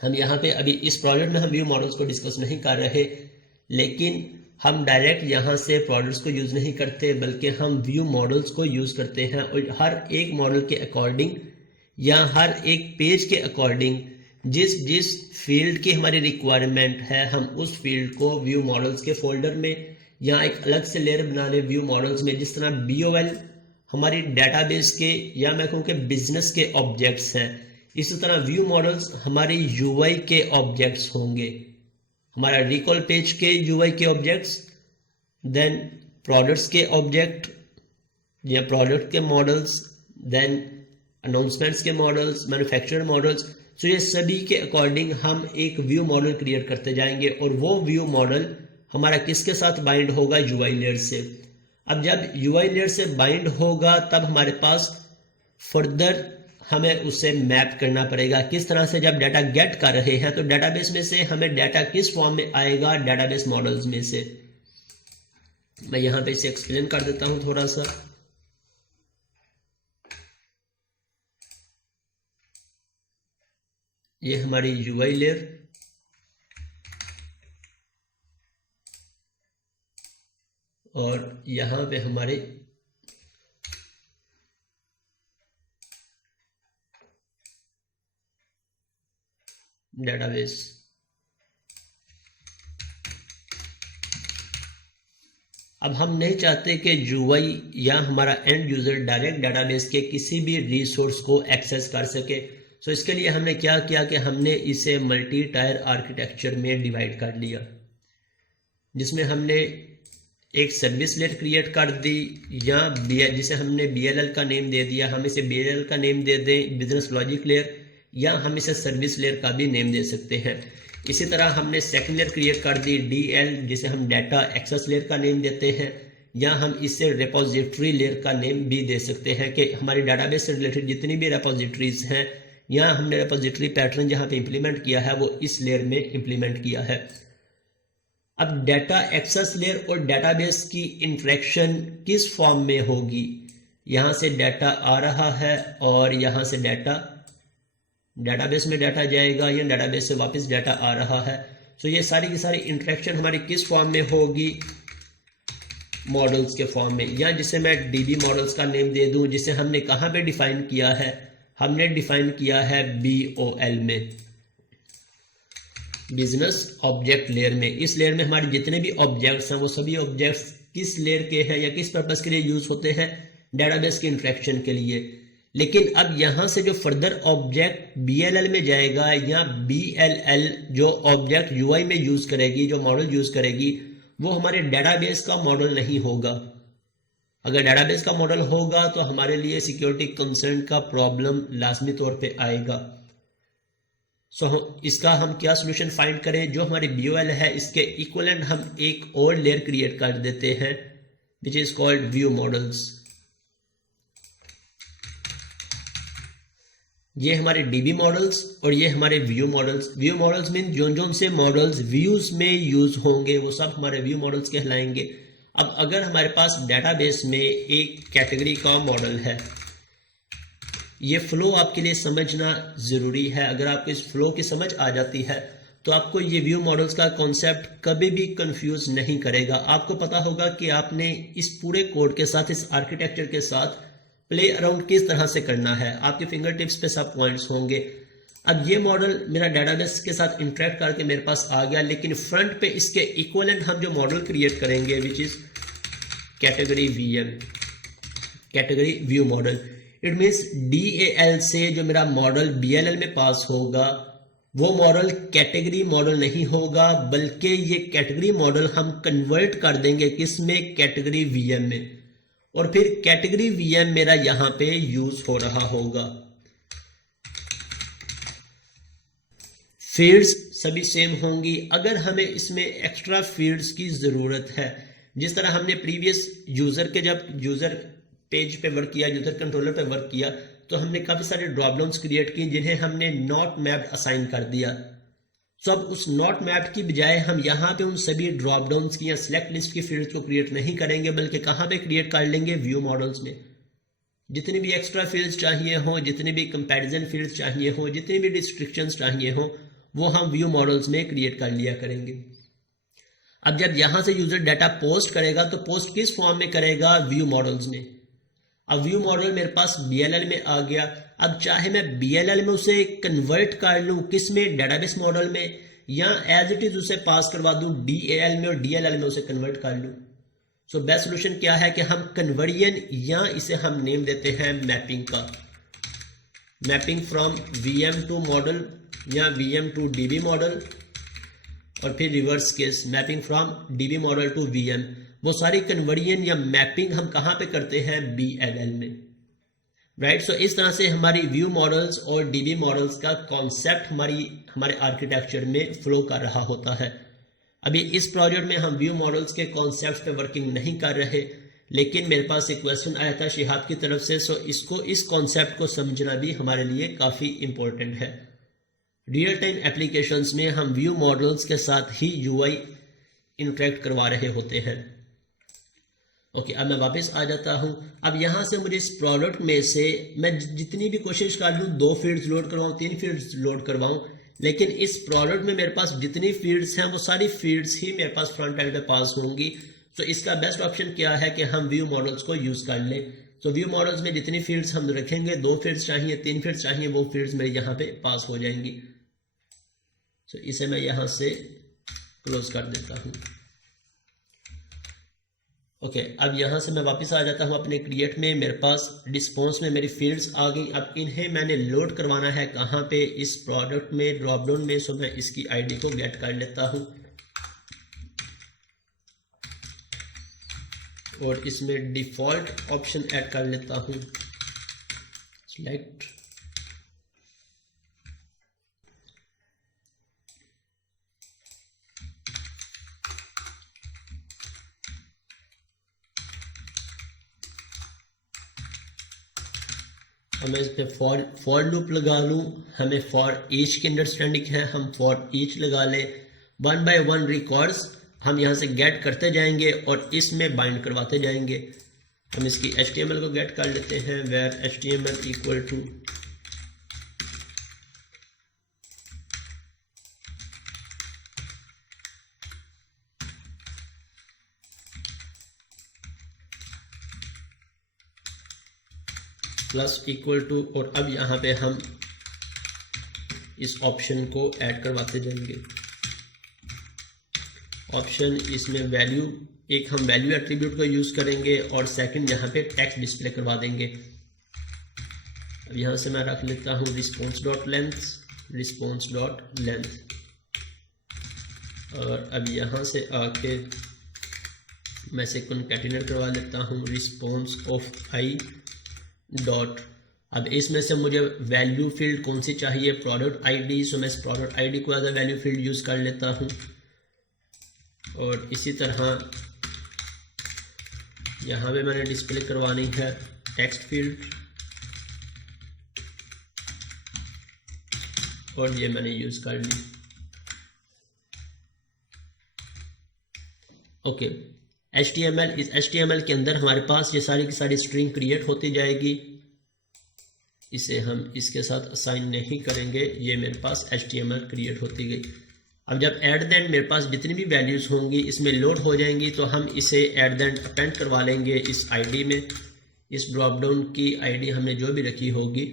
हम यहाँ पे अभी इस प्रोजेक्ट में हम व्यू मॉडल्स को डिस्कस नहीं कर रहे, लेकिन हम डायरेक्ट यहाँ से प्रोडक्ट्स को यूज़ नहीं करते, बल्कि हम व्यू मॉडल्स को यूज़ करते हैं और हर एक मॉडल के अकॉर्डिंग या हर एक पेज के अकॉर्डिंग जिस जिस फील्ड की हमारी रिक्वायरमेंट है, हम उस फील्ड को व्यू मॉडल्स के फोल्डर में या एक अलग से लेयर बना लें व्यू मॉडल्स में। जिस तरह BOL हमारी डेटाबेस के या मैं कहूँ कि बिजनेस के ऑब्जेक्ट्स हैं, इसी तरह व्यू मॉडल्स हमारी UI के ऑब्जेक्ट्स होंगे। हमारा रिकॉल पेज के UI के ऑब्जेक्ट्स, देन प्रोडक्ट्स के ऑब्जेक्ट या प्रोडक्ट के मॉडल्स, देन अनाउंसमेंट्स के मॉडल्स, मैन्युफैक्चरर मॉडल्स। तो ये सभी के अकॉर्डिंग हम एक व्यू मॉडल क्रिएट करते जाएंगे और वो व्यू मॉडल हमारा किसके साथ बाइंड होगा? UI लेयर से। अब जब UI लेयर से बाइंड होगा तब हमारे पास फर्दर हमें उसे मैप करना पड़ेगा। किस तरह से? जब डाटा गेट कर रहे हैं तो डेटाबेस में से हमें डाटा किस फॉर्म में आएगा? डेटाबेस मॉडल्स में से। मैं यहाँ पे इसे एक्सप्लेन कर देता हूँ थोड़ा सा। ये हमारी UI लेयर, और यहाँ पे हमारे डेटाबेस। अब हम नहीं चाहते कि UI या हमारा एंड यूज़र डायरेक्ट डेटाबेस के किसी भी रिसोर्स को एक्सेस कर सके। सो इसके लिए हमने क्या किया कि हमने इसे मल्टी टायर आर्किटेक्चर में डिवाइड कर लिया, जिसमें हमने एक सर्विस लेयर क्रिएट कर दी या जिसे हमने BLL का नेम दे दिया। हम इसे BLL का नेम दे दें, बिजनेस लॉजिक लेयर, या हम इसे सर्विस लेयर का भी नेम दे सकते हैं। इसी तरह हमने सेकंड लेयर क्रिएट कर दी DL, जिसे हम डाटा एक्सेस लेयर का नेम देते हैं, या हम इसे रिपोजिटरी लेयर का नेम भी दे सकते हैं कि हमारी डाटाबेस से रिलेटेड जितनी भी रिपोजिटरीज हैं या हमने रिपोजिटरी पैटर्न जहाँ पे इंप्लीमेंट किया है वो इस लेयर में इंप्लीमेंट किया है। अब डाटा एक्सेस लेयर और डाटाबेस की इंटरेक्शन किस फॉर्म में होगी? यहाँ से डाटा आ रहा है और यहाँ से डाटा डेटाबेस में डाटा जाएगा या डेटाबेस से वापस डाटा आ रहा है। तो ये सारी की सारी इंटरेक्शन हमारी किस फॉर्म में होगी? मॉडल्स के फॉर्म में, या जिसे मैं DB मॉडल्स का नेम दे दूं, जिसे हमने कहाँ पे डिफाइन किया है? हमने डिफाइन किया है BOL में, बिजनेस ऑब्जेक्ट लेयर में। इस लेयर में हमारे जितने भी ऑब्जेक्ट्स हैं वो सभी ऑब्जेक्ट्स किस लेयर के हैं या किस पर्पस के लिए यूज होते हैं? डेटाबेस के इंटरेक्शन के लिए। लेकिन अब यहां से जो फर्दर ऑब्जेक्ट BLL में जाएगा या BLL जो ऑब्जेक्ट UI में यूज करेगी, जो मॉडल यूज करेगी, वो हमारे डेटाबेस का मॉडल नहीं होगा। अगर डेटाबेस का मॉडल होगा तो हमारे लिए सिक्योरिटी कंसर्न का प्रॉब्लम लाजमी तौर पे आएगा। सो इसका हम क्या सोल्यूशन फाइंड करें? जो हमारी BOL है इसके इक्वलेंट हम एक और लेयर क्रिएट कर देते हैं which is called view models. ये हमारे DB मॉडल्स और ये हमारे view models. View models mean जो से मॉडल्स व्यूज में यूज होंगे वो सब हमारे व्यू मॉडल्स कहलाएंगे। अब अगर हमारे पास डेटाबेस में एक कैटेगरी का मॉडल है, ये फ्लो आपके लिए समझना ज़रूरी है। अगर आपको इस फ्लो की समझ आ जाती है तो आपको ये व्यू मॉडल्स का कॉन्सेप्ट कभी भी कंफ्यूज नहीं करेगा। आपको पता होगा कि आपने इस पूरे कोड के साथ, इस आर्किटेक्चर के साथ प्ले अराउंड किस तरह से करना है। आपके फिंगर टिप्स पे सब पॉइंट्स होंगे। अब ये मॉडल मेरा डेटाबेस के साथ इंटरेक्ट करके मेरे पास आ गया, लेकिन फ्रंट पे इसके इक्वलेंट हम जो मॉडल क्रिएट करेंगे which is category VM, category view model. It means DAL से जो मेरा मॉडल BLL में पास होगा वो मॉडल कैटेगरी मॉडल नहीं होगा, बल्कि ये कैटेगरी मॉडल हम कन्वर्ट कर देंगे किसमें? कैटेगरी VM में। और फिर कैटेगरी VM मेरा यहां पे यूज हो रहा होगा। फील्ड्स सभी सेम होंगी। अगर हमें इसमें एक्स्ट्रा फील्ड्स की जरूरत है, जिस तरह हमने प्रीवियस यूजर के जब यूजर पेज पे वर्क किया, यूजर कंट्रोलर पे वर्क किया, तो हमने काफी सारे ड्रॉप डाउन्स क्रिएट की जिन्हें हमने नॉट मैप्ड असाइन कर दिया। तो अब उस नॉट मैप की बजाय हम यहाँ पे उन सभी ड्रॉप डाउन्स की या सिलेक्ट लिस्ट की फील्ड्स को क्रिएट नहीं करेंगे, बल्कि कहाँ पे क्रिएट कर लेंगे? व्यू मॉडल्स में। जितनी भी एक्स्ट्रा फील्ड्स चाहिए हो, जितनी भी कंपैरिजन फील्ड्स चाहिए हो, जितनी भी रिस्ट्रिक्शंस चाहिए हो, वो हम व्यू मॉडल्स में क्रिएट कर लिया करेंगे। अब जब यहाँ से यूजर डाटा पोस्ट करेगा तो पोस्ट किस फॉर्म में करेगा? व्यू मॉडल्स में। अब व्यू मॉडल मेरे पास BLL में आ गया। अब चाहे मैं BLL में उसे कन्वर्ट कर लूँ किस में? डेटाबेस मॉडल में, या एज इट इज उसे पास करवा दूँ DAL में और DLL में उसे कन्वर्ट कर लूँ। सो बेस्ट सोल्यूशन क्या है कि हम कन्वर्जन, या इसे हम नेम देते हैं मैपिंग का, mapping from VM to model या VM टू DB मॉडल, और फिर reverse case mapping from DB model to VM। वो सारी कन्वर्जन या मैपिंग हम कहाँ पे करते हैं? BLL में, राइट। सो इस तरह से हमारी व्यू मॉडल्स और DB मॉडल्स का कॉन्सेप्ट हमारे आर्किटेक्चर में फ्लो कर रहा होता है। अभी इस प्रोजेक्ट में हम व्यू मॉडल्स के कॉन्सेप्ट पे वर्किंग नहीं कर रहे, लेकिन मेरे पास एक क्वेश्चन आया था शिहाब की तरफ से, सो इस कॉन्सेप्ट को समझना भी हमारे लिए काफ़ी इंपॉर्टेंट है। रियल टाइम एप्लीकेशंस में हम व्यू मॉडल्स के साथ ही UI इंटरेक्ट करवा रहे होते हैं। ओके, अब मैं वापस आ जाता हूं। अब यहां से मुझे इस प्रोडक्ट में से मैं जितनी भी कोशिश कर लूं 2 फील्ड्स लोड करवाऊं, 3 फील्ड्स लोड करवाऊं, लेकिन इस प्रोडक्ट में मेरे पास जितनी फील्ड्स हैं वो सारी फील्ड्स ही मेरे पास फ्रंट एंड पे पास होंगी। तो इसका बेस्ट ऑप्शन क्या है कि हम व्यू मॉडल्स को यूज़ कर लें। तो व्यू मॉडल्स में जितनी फील्ड्स हम रखेंगे, 2 फील्ड्स चाहिए, 3 फील्ड्स चाहिए, वो फील्ड्स मेरे यहाँ पे पास हो जाएंगी। तो इसे मैं यहाँ से क्लोज कर देता हूँ। ओके, अब यहाँ से मैं वापस आ जाता हूँ अपने क्रिएट में। मेरे पास रिस्पॉन्स में मेरी फील्ड्स आ गई। अब इन्हें मैंने लोड करवाना है कहाँ पे? इस प्रोडक्ट में, ड्रॉप डाउन में। सो मैं इसकी आईडी को गेट कर लेता हूँ और इसमें डिफ़ॉल्ट ऑप्शन ऐड कर लेता हूँ, सिलेक्ट। हमें इस पर फॉर लूप लगा लूँ। हमें फॉर ईच की अंडरस्टैंडिंग है, हम फॉर ईच लगा लें। 1 बाय 1 रिकॉर्ड्स हम यहाँ से गेट करते जाएंगे और इसमें बाइंड करवाते जाएंगे। हम इसकी HTML को गेट कर लेते हैं, where HTML equal to plus equal to, और अब यहाँ पे हम इस ऑप्शन को ऐड करवाते जाएंगे। ऑप्शन, इसमें वैल्यू, एक हम वैल्यू एट्रीब्यूट को यूज़ करेंगे और सेकंड यहाँ पे टेक्स्ट डिस्प्ले करवा देंगे। अब यहाँ से मैं रख लेता हूँ रिस्पॉन्स डॉट लेंथ, और अब यहाँ से आके मैं से कॉन्कैटिनेट करवा लेता हूँ रिस्पॉन्स ऑफ आई डॉट। अब इसमें से मुझे वैल्यू फील्ड कौन सी चाहिए? Product ID. सो मैं इस प्रोडक्ट आईडी को as a value field use कर लेता हूँ, और इसी तरह यहाँ पे मैंने डिस्प्ले करवानी है टेक्स्ट फील्ड, और ये मैंने यूज़ कर ली। ओके, HTML, इस HTML के अंदर हमारे पास ये सारी की सारी स्ट्रिंग क्रिएट होती जाएगी। इसे हम इसके साथ असाइन नहीं करेंगे, ये मेरे पास HTML क्रिएट होती गई। अब जब एट द एंड मेरे पास जितनी भी वैल्यूज़ होंगी इसमें लोड हो जाएंगी, तो हम इसे एट द एंड अपेंड करवा लेंगे इस आईडी में। इस ड्रॉप डाउन की आईडी हमने जो भी रखी होगी,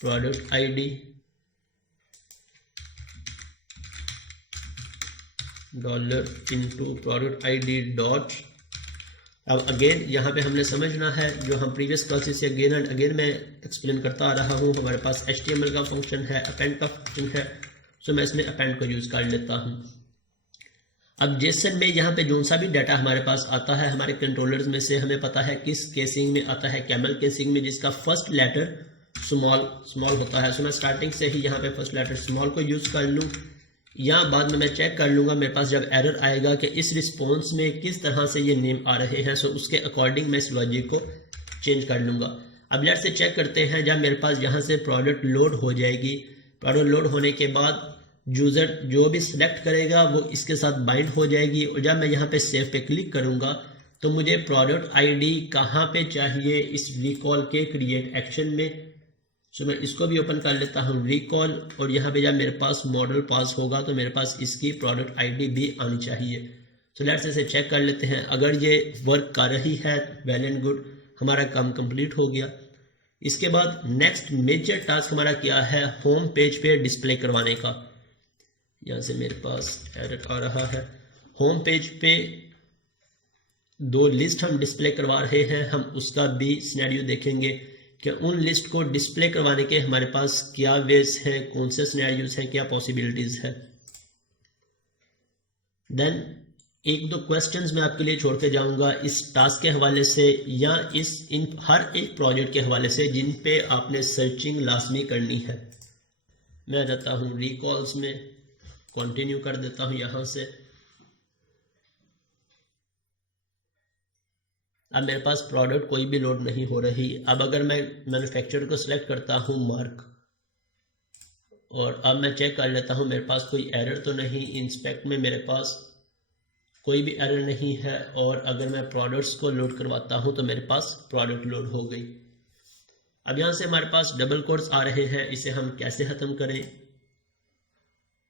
product ID $into product ID dot. अब अगेन यहाँ पे हमने समझना है, जो हम प्रीवियस क्लासेस से अगेन एंड अगेन मैं एक्सप्लेन करता आ रहा हूँ, हमारे पास HTML का फंक्शन है, अपेंड का फंक्शन है। सो मैं इसमें अपेंड को यूज़ कर लेता हूँ। अब जेसन में यहाँ पे जो सा भी डाटा हमारे पास आता है, हमारे कंट्रोलर्स में से हमें पता है किस केसिंग में आता है, कैमल केसिंग में, जिसका फर्स्ट लेटर स्मॉल होता है। सो मैं स्टार्टिंग से ही यहाँ पे फर्स्ट लेटर स्मॉल को यूज़ कर लूँ, या बाद में मैं चेक कर लूँगा मेरे पास जब एरर आएगा कि इस रिस्पॉन्स में किस तरह से ये नेम आ रहे हैं। सो उसके अकॉर्डिंग मैं इस लॉजिक को चेंज कर लूँगा। अब लेट से चेक करते हैं, जब मेरे पास यहाँ से प्रोडक्ट लोड हो जाएगी, प्रोडक्ट लोड होने के बाद यूज़र जो भी सिलेक्ट करेगा वो इसके साथ बाइंड हो जाएगी, और जब मैं यहाँ पे सेव पे क्लिक करूँगा तो मुझे प्रोडक्ट आईडी कहाँ पे चाहिए? इस रिकॉल के क्रिएट एक्शन में। सो मैं इसको भी ओपन कर लेता हूँ रिकॉल, और यहाँ पे जब मेरे पास मॉडल पास होगा तो मेरे पास इसकी प्रोडक्ट आईडी भी आनी चाहिए। सो लेट्स इसे चेक कर लेते हैं। अगर ये वर्क कर रही है वेल एंड गुड, हमारा काम कंप्लीट हो गया। इसके बाद नेक्स्ट मेजर टास्क हमारा क्या है, होम पेज पे डिस्प्ले करवाने का। यहाँ से मेरे पास एरर आ रहा है। होम पेज पे दो लिस्ट हम डिस्प्ले करवा रहे हैं, हम उसका भी सिनेरियो देखेंगे कि उन लिस्ट को डिस्प्ले करवाने के हमारे पास क्या वेज हैं, कौन से सिनेरियोज हैं, क्या पॉसिबिलिटीज है। देन एक दो क्वेश्चंस मैं आपके लिए छोड़ के जाऊंगा इस टास्क के हवाले से या इन हर एक प्रोजेक्ट के हवाले से जिन पे आपने सर्चिंग लाजमी करनी है। मैं जाता हूँ रिकॉल्स में, कंटिन्यू कर देता हूँ यहाँ से। अब मेरे पास प्रोडक्ट कोई भी लोड नहीं हो रही। अब अगर मैं मैन्युफैक्चरर को सिलेक्ट करता हूँ मार्क, और अब मैं चेक कर लेता हूँ मेरे पास कोई एरर तो नहीं। इंस्पेक्ट में मेरे पास कोई भी एरर नहीं है, और अगर मैं प्रोडक्ट्स को लोड करवाता हूँ तो मेरे पास प्रोडक्ट लोड हो गई। अब यहाँ से हमारे पास डबल कोट्स आ रहे हैं, इसे हम कैसे ख़त्म करें।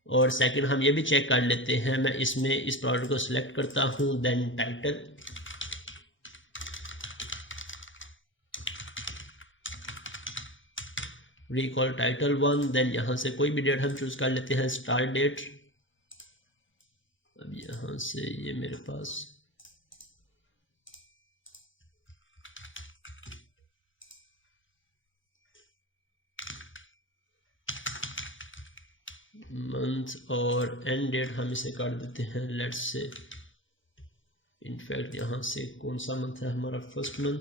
और सेकंड हम ये भी चेक कर लेते हैं, मैं इसमें इस प्रोडक्ट को सिलेक्ट करता हूँ, then title, recall title 1, then यहाँ से कोई भी डेट हम चूज कर लेते हैं, स्टार्ट डेट। अब यहाँ से ये मेरे पास मंथ और एंड डेट हम इसे काट देते हैं, लेट्स से इनफैक्ट यहाँ से कौन सा मंथ है हमारा, फर्स्ट मंथ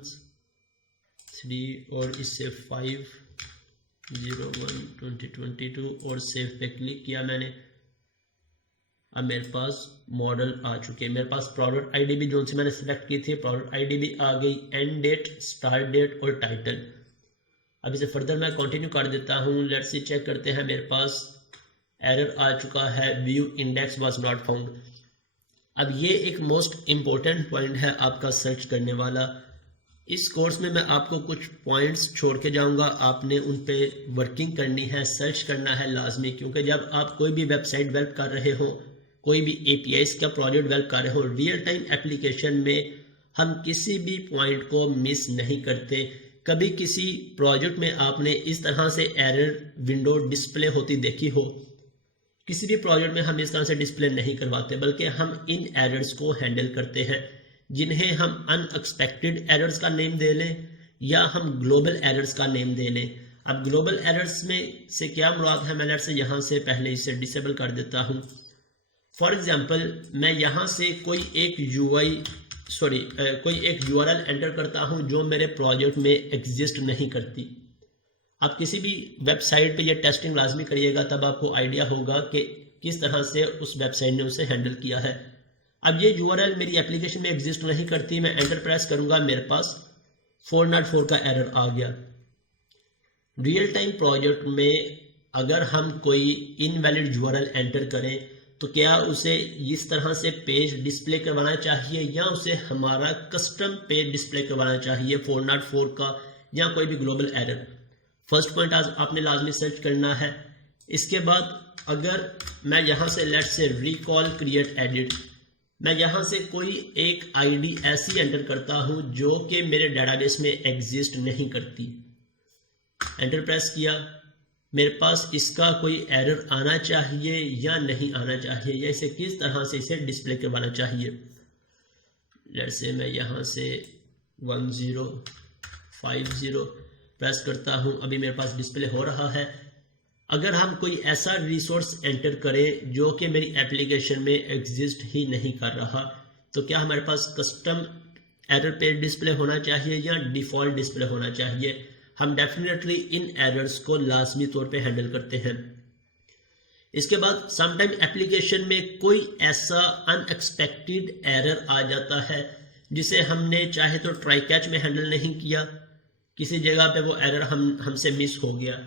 3 और इससे 5/01/2022 और सेव पे क्लिक किया मैंने। अब मेरे पास मॉडल आ चुके हैं, मेरे पास प्रोडक्ट आईडी भी जो सी मैंने सेलेक्ट की थी प्रोडक्ट आईडी भी आ गई, एंड डेट, स्टार्ट डेट और टाइटल। अब इसे फर्दर मैं कंटिन्यू कर देता हूँ। लेट्स सी चेक करते हैं, मेरे पास एरर आ चुका है, view index was not found. अब ये एक मोस्ट इम्पोर्टेंट पॉइंट है आपका सर्च करने वाला। इस कोर्स में मैं आपको कुछ पॉइंट्स छोड़ के जाऊंगा, आपने उन पे वर्किंग करनी है, सर्च करना है लाजमी, क्योंकि जब आप कोई भी वेबसाइट डेवलप कर रहे हो, कोई भी APIs का प्रोजेक्ट डेवलप कर रहे हो, रियल टाइम एप्लीकेशन में हम किसी भी पॉइंट को मिस नहीं करते। कभी किसी प्रोजेक्ट में आपने इस तरह से एरर विंडो डिस्प्ले होती देखी हो, किसी भी प्रोजेक्ट में हम इस तरह से डिस्प्ले नहीं करवाते, बल्कि हम इन एरर्स को हैंडल करते हैं, जिन्हें हम अनएक्सपेक्टेड एरर्स का नेम दे लें या हम ग्लोबल एरर्स का नेम दे लें। अब ग्लोबल एरर्स में से क्या मुराद है, मैं से यहाँ से पहले इसे डिसेबल कर देता हूँ। फॉर एग्जांपल मैं यहाँ से कोई एक URL एंटर करता हूँ जो मेरे प्रोजेक्ट में एग्जिस्ट नहीं करती। आप किसी भी वेबसाइट पे ये टेस्टिंग लाजमी करिएगा, तब आपको आइडिया होगा कि किस तरह से उस वेबसाइट ने उसे हैंडल किया है। अब ये URL मेरी एप्लीकेशन में एग्जिस्ट नहीं करती, मैं एंटर प्रेस करूंगा, मेरे पास 404 का एरर आ गया। रियल टाइम प्रोजेक्ट में अगर हम कोई इनवैलिड URL एंटर करें तो क्या उसे इस तरह से पेज डिस्प्ले करवाना चाहिए या उसे हमारा कस्टम पेज डिस्प्ले करवाना चाहिए 404 का, या कोई भी ग्लोबल एरर। फर्स्ट पॉइंट आज आपने लाजमी सर्च करना है। इसके बाद अगर मैं यहाँ से let's say recall create edit, मैं यहाँ से कोई एक आईडी ऐसी एंटर करता हूँ जो कि मेरे डेटाबेस में एग्जिस्ट नहीं करती, एंटर प्रेस किया, मेरे पास इसका कोई एरर आना चाहिए या नहीं आना चाहिए, या इसे किस तरह से इसे डिस्प्ले करवाना चाहिए। लेट्स से मैं यहाँ से 1050 प्रेस करता हूँ, अभी मेरे पास डिस्प्ले हो रहा है। अगर हम कोई ऐसा रिसोर्स एंटर करें जो कि मेरी एप्लीकेशन में एग्जिस्ट ही नहीं कर रहा, तो क्या हमारे पास कस्टम एरर पेज डिस्प्ले होना चाहिए या डिफ़ॉल्ट डिस्प्ले होना चाहिए। हम डेफिनेटली इन एरर्स को लाजमी तौर पे हैंडल करते हैं। इसके बाद समटाइम एप्लीकेशन में कोई ऐसा अनएक्सपेक्टेड एरर आ जाता है जिसे हमने चाहे तो ट्राई कैच में हैंडल नहीं किया, किसी जगह पे वो एरर हमसे मिस हो गया,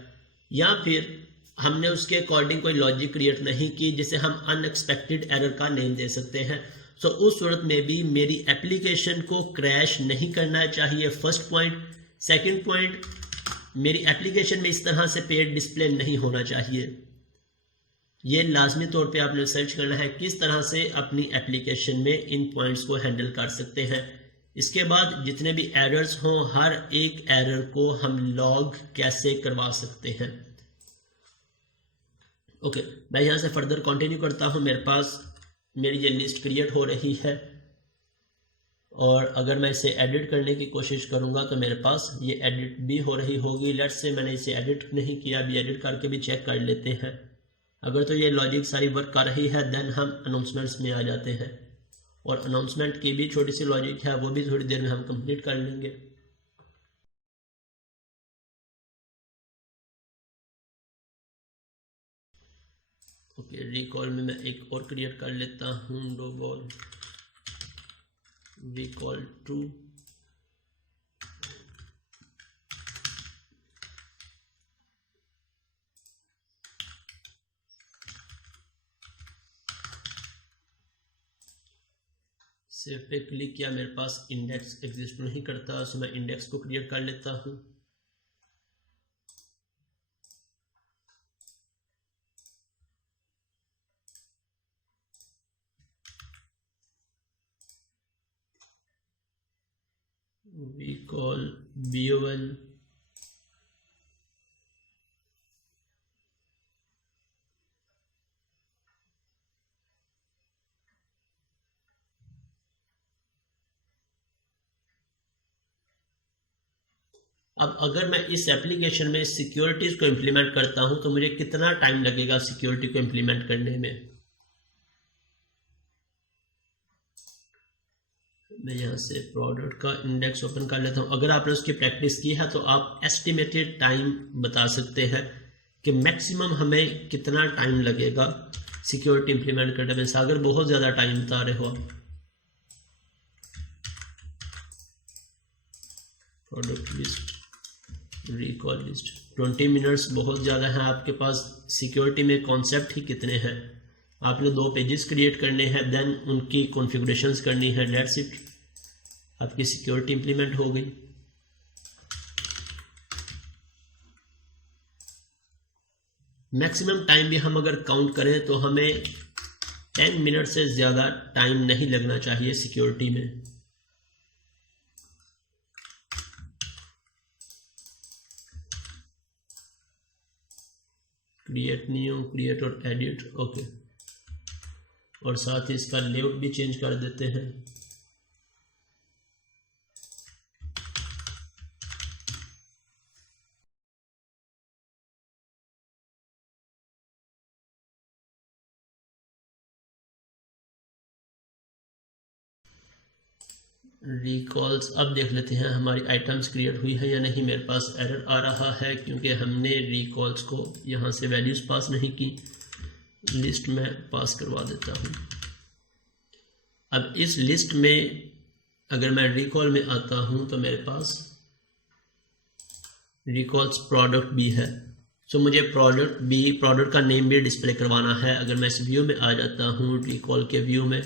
या फिर हमने उसके अकॉर्डिंग कोई लॉजिक क्रिएट नहीं की जिसे हम अनएक्सपेक्टेड एरर का नेम दे सकते हैं। सो उस सूरत में भी मेरी एप्लीकेशन को क्रैश नहीं करना चाहिए, फर्स्ट पॉइंट। सेकंड पॉइंट, मेरी एप्लीकेशन में इस तरह से पेड डिस्प्ले नहीं होना चाहिए। ये लाजमी तौर पे आपने सर्च करना है किस तरह से अपनी एप्लीकेशन में इन पॉइंट्स को हैंडल कर सकते हैं। इसके बाद जितने भी एरर्स हों, हर एक एरर को हम लॉग कैसे करवा सकते हैं। ओके, मैं यहाँ से फर्दर कंटिन्यू करता हूँ। मेरे पास मेरी ये लिस्ट क्रिएट हो रही है और अगर मैं इसे एडिट करने की कोशिश करूँगा तो मेरे पास ये एडिट भी हो रही होगी। लेट्स से मैंने इसे एडिट नहीं किया, अभी एडिट करके भी चेक कर लेते हैं। अगर तो ये लॉजिक सारी वर्क कर रही है देन हम अनाउंसमेंट्स में आ जाते हैं और अनाउंसमेंट की भी छोटी सी लॉजिक है, वो भी थोड़ी देर में हम कंप्लीट कर लेंगे। ओके, रिकॉल में मैं एक और क्रिएट कर लेता हूँ, डोबॉल रिकॉल 2। सेव पे क्लिक किया, मेरे पास इंडेक्स एग्जिस्ट नहीं करता, सो मैं इंडेक्स को क्रिएट कर लेता हूँ। recall bol अब अगर मैं इस एप्लीकेशन में सिक्योरिटीज को इम्प्लीमेंट करता हूं तो मुझे कितना टाइम लगेगा सिक्योरिटी को इम्प्लीमेंट करने में। मैं यहाँ से प्रोडक्ट का इंडेक्स ओपन कर लेता हूँ। अगर आपने उसकी प्रैक्टिस की है तो आप एस्टिमेटेड टाइम बता सकते हैं कि मैक्सिमम हमें कितना टाइम लगेगा सिक्योरिटी इम्प्लीमेंट करने में। सागर बहुत ज़्यादा टाइम बता रहे हो आप। Product list, recall list, 20 minutes बहुत ज़्यादा है आपके पास। सिक्योरिटी में कॉन्सेप्ट ही कितने हैं, आपने 2 पेजेस क्रिएट करने हैं, देन उनकी कॉन्फ़िगरेशंस करनी है, दैट्स इट, आपकी सिक्योरिटी इंप्लीमेंट हो गई। मैक्सिमम टाइम भी हम अगर काउंट करें तो हमें 10 मिनट से ज़्यादा टाइम नहीं लगना चाहिए सिक्योरिटी में। क्रिएट न्यू, क्रिएट और एडिट, ओके, और साथ ही इसका लेआउट भी चेंज कर देते हैं। रिकॉल्स, अब देख लेते हैं हमारी आइटम्स क्रिएट हुई है या नहीं। मेरे पास एरर आ रहा है क्योंकि हमने रिकॉल्स को यहाँ से वैल्यूज़ पास नहीं की। लिस्ट में पास करवा देता हूँ। अब इस लिस्ट में अगर मैं रिकॉल में आता हूँ तो मेरे पास रिकॉल्स प्रोडक्ट भी है। सो मुझे प्रोडक्ट का नेम भी डिस्प्ले करवाना है। अगर मैं इस व्यू में आ जाता हूँ रिकॉल के व्यू में,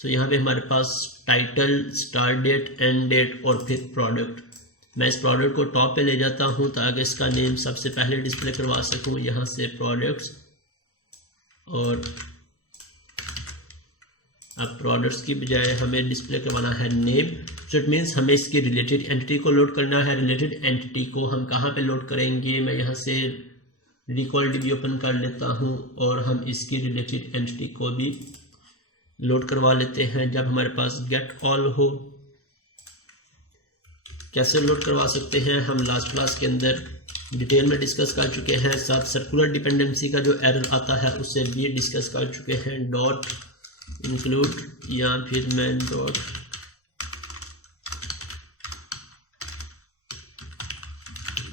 तो यहाँ पे हमारे पास title, start date, end date और फिर प्रोडक्ट। मैं इस प्रोडक्ट को टॉप पे ले जाता हूँ ताकि इसका नेम सबसे पहले डिस्प्ले करवा सकूँ। यहाँ से प्रोडक्ट्स, और अब प्रोडक्ट्स की बजाय हमें डिस्प्ले करवाना है नेम। सो इट मीन्स हमें इसकी रिलेटेड एंटिटी को लोड करना है। रिलेटेड एंटिटी को हम कहाँ पे लोड करेंगे, मैं यहाँ से रिकॉल डीबी ओपन कर लेता हूँ और हम इसकी रिलेटेड एंटिटी को भी लोड करवा लेते हैं जब हमारे पास गेट ऑल हो। कैसे लोड करवा सकते हैं हम लास्ट क्लास के अंदर डिटेल में डिस्कस कर चुके हैं। साथ सर्कुलर डिपेंडेंसी का जो एरर आता है उससे भी डिस्कस कर चुके हैं। डॉट इंक्लूड या फिर मैं dot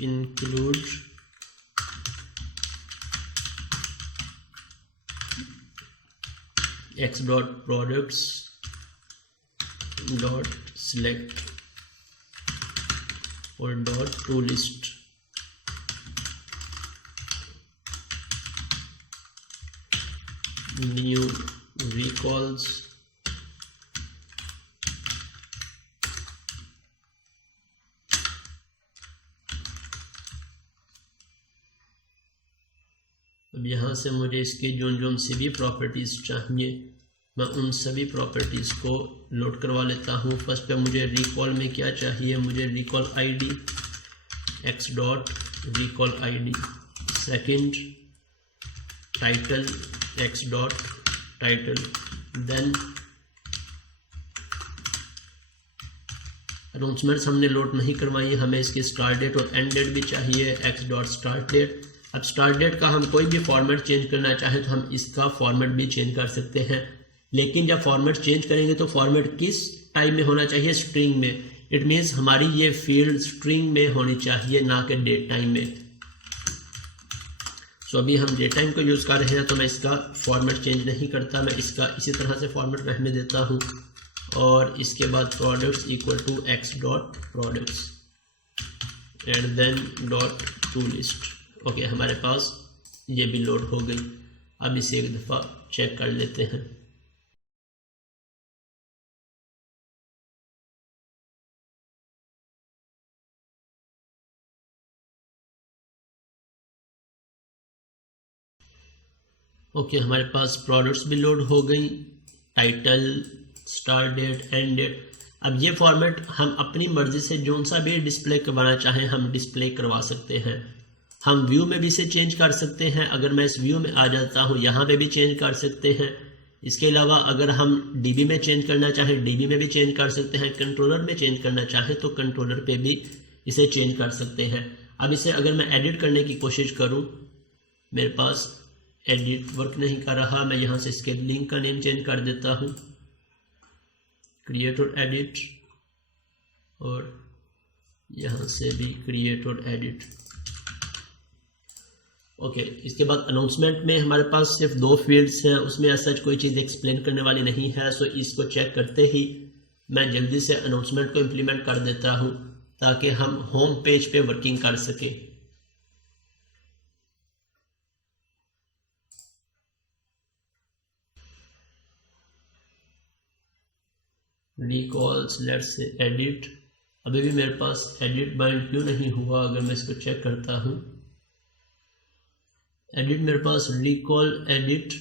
include x dot products dot select और dot to list. New recalls अब यहाँ से मुझे इसके जो सी भी प्रॉपर्टीज़ चाहिए मैं उन सभी प्रॉपर्टीज़ को लोड करवा लेता हूँ। फर्स्ट पे मुझे रिकॉल में क्या चाहिए, मुझे recall ID x dot recall ID. Second title x dot title. Then announcements हमने लोड नहीं करवाई, हमें इसकी स्टार्ट डेट और एंड डेट भी चाहिए एक्स डॉट स्टार्ट डेट। अब स्टार्ट डेट का हम कोई भी फॉर्मेट चेंज करना चाहें तो हम इसका फॉर्मेट भी चेंज कर सकते हैं, लेकिन जब फॉर्मेट चेंज करेंगे तो फॉर्मेट किस टाइप में होना चाहिए, स्ट्रिंग में। इट मीन्स हमारी ये फील्ड स्ट्रिंग में होनी चाहिए, ना कि डेट टाइम में। सो अभी हम डेट टाइम को यूज़ कर रहे हैं तो मैं इसका फॉर्मेट चेंज नहीं करता, मैं इसका इसी तरह से फॉर्मेट रहने देता हूँ। और इसके बाद products equal to x dot products and then dot to list. Okay, हमारे पास ये भी लोड हो गई। अब इसे एक दफ़ा चेक कर लेते हैं। ओके, हमारे पास प्रोडक्ट्स भी लोड हो गई, title, start date, end date. अब ये फॉर्मेट हम अपनी मर्ज़ी से जो सा भी डिस्प्ले करवाना चाहें हम डिस्प्ले करवा सकते हैं। हम व्यू में भी इसे चेंज कर सकते हैं। अगर मैं इस व्यू में आ जाता हूँ यहाँ पे भी चेंज कर सकते हैं। इसके अलावा अगर हम डीबी में चेंज करना चाहें डीबी में भी चेंज कर सकते हैं। कंट्रोलर में चेंज करना चाहें तो कंट्रोलर पे भी इसे चेंज कर सकते हैं। अब इसे अगर मैं एडिट करने की कोशिश करूँ, मेरे पास एडिट वर्क नहीं कर रहा। मैं यहाँ से इसके लिंक का नेम चेंज कर देता हूँ, क्रिएट और एडिट, और यहाँ से भी क्रिएट और एडिट। ओके, इसके बाद अनाउंसमेंट में हमारे पास सिर्फ 2 फील्ड्स हैं, उसमें ऐसा कोई चीज़ एक्सप्लेन करने वाली नहीं है। सो इसको चेक करते ही मैं जल्दी से अनाउंसमेंट को इम्प्लीमेंट कर देता हूँ ताकि हम होम पेज पे वर्किंग कर सकें। Recalls let's say edit. अभी भी मेरे पास एडिट बाइंड क्यों नहीं हुआ, अगर मैं इसको चेक करता हूँ। एडिट मेरे पास रिकॉल एडिट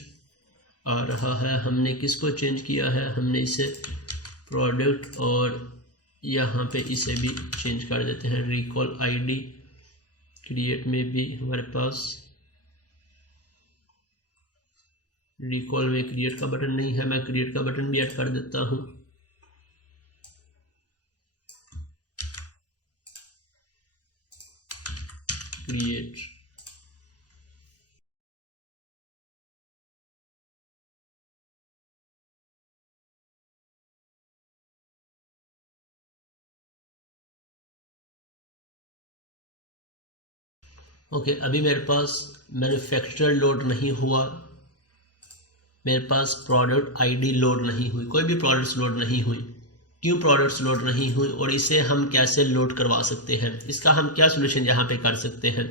आ रहा है। हमने किसको चेंज किया है, हमने इसे प्रोडक्ट और यहाँ पे इसे भी चेंज कर देते हैं रिकॉल आईडी। क्रिएट में भी हमारे पास रिकॉल में क्रिएट का बटन नहीं है, मैं क्रिएट का बटन भी ऐड कर देता हूँ। क्रिएट। ओके, अभी मेरे पास मैन्युफैक्चरर लोड नहीं हुआ, मेरे पास प्रोडक्ट आईडी लोड नहीं हुई, कोई भी प्रोडक्ट्स लोड नहीं हुई। क्यों प्रोडक्ट्स लोड नहीं हुई और इसे हम कैसे लोड करवा सकते हैं, इसका हम क्या सोल्यूशन यहाँ पे कर सकते हैं।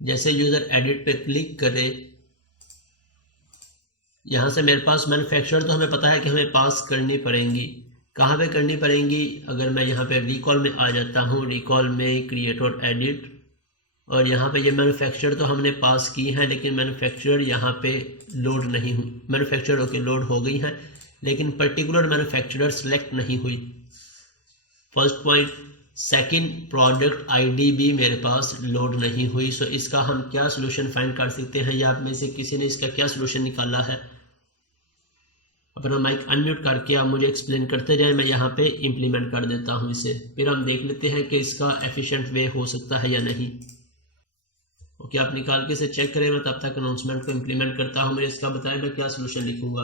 जैसे यूज़र एडिट पे क्लिक करे, यहाँ से मेरे पास मैन्युफैक्चरर तो हमें पता है कि हमें पास करनी पड़ेंगी। कहाँ पे करनी पड़ेंगी, अगर मैं यहाँ पे रिकॉल में आ जाता हूँ, रिकॉल में क्रिएट और एडिट, और यहाँ पे ये मैन्युफैक्चरर तो हमने पास की है लेकिन मैन्युफैक्चरर यहाँ पे लोड नहीं हुई। मैन्युफैक्चरर ओके लोड हो गई है लेकिन पर्टिकुलर मैन्युफैक्चरर सेलेक्ट नहीं हुई। First point. Second, product ID भी मेरे पास लोड नहीं हुई। सो इसका हम क्या सोल्यूशन फाइंड कर सकते हैं, या आप में से किसी ने इसका क्या सोल्यूशन निकाला है। अपना माइक अनम्यूट करके आप मुझे एक्सप्लेन करते जाएं, मैं यहाँ पे इम्प्लीमेंट कर देता हूँ इसे, फिर हम देख लेते हैं कि इसका एफिशिएंट वे हो सकता है या नहीं। ओके, आप निकाल के इसे चेक करें, मैं तब तक अनाउंसमेंट को इम्प्लीमेंट करता हूँ। मुझे इसका बताएं मैं क्या सोल्यूशन लिखूंगा।